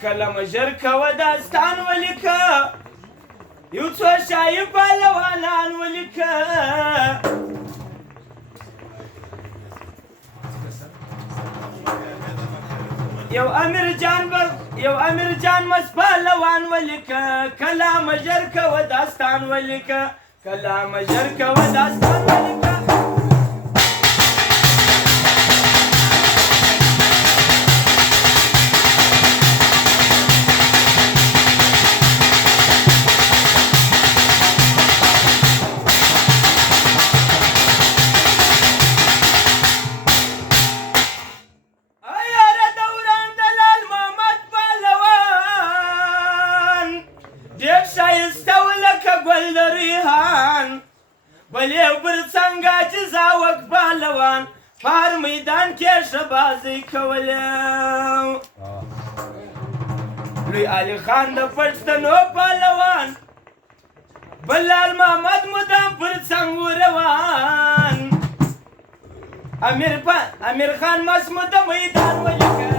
کلم ژر کوه داستان ولیکه یو څو شایي پهلوانان ولیکه یو امیر جان مس پهلوان ولیکه کلام ژر کوه داستان ولیکه کلام ژر کوه داستان ولیکه بلې پر څنګه چې زاوک پهلوان په هر میدان کې ښه بازۍ کوله لوی علي خان د پښتنو پهلوان بل لال محمد مدام پر څنګ روان امیر خان مسمود د میدان ولیکه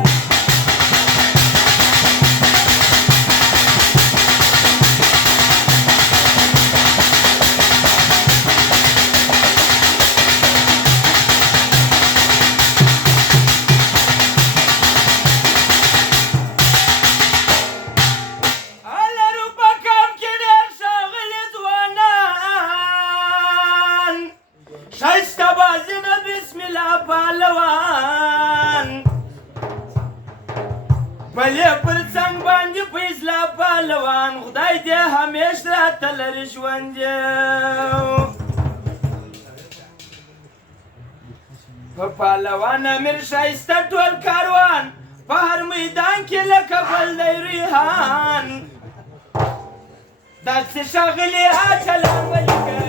شایسته بازیمه بسم الله پهلوان بلې پر څنګ باندې په اصلاح پهلوان خدای دې همیش راته لرې ژوند په پهلوان امیر شایسته ټول کاروان په هر میدان کې لکه بل دی ریحان داسې ښاغلي اتلان ولیکه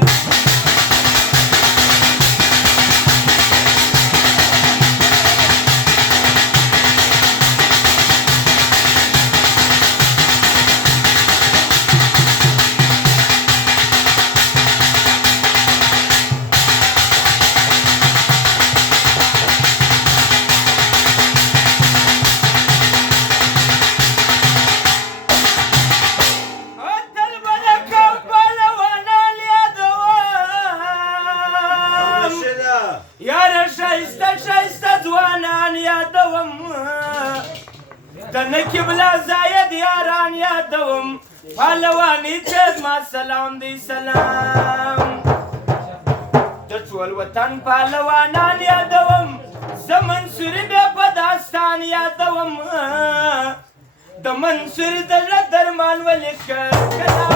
شایسته ځوانان یادوم د نقیب لا زاید یاران یادوم پهلواني ته زما سلام دی سلام د ټول وطن پهلوانان یادوم زه منصوري بیا په داستان یادوم د منصوري د زړه درمان ولیکه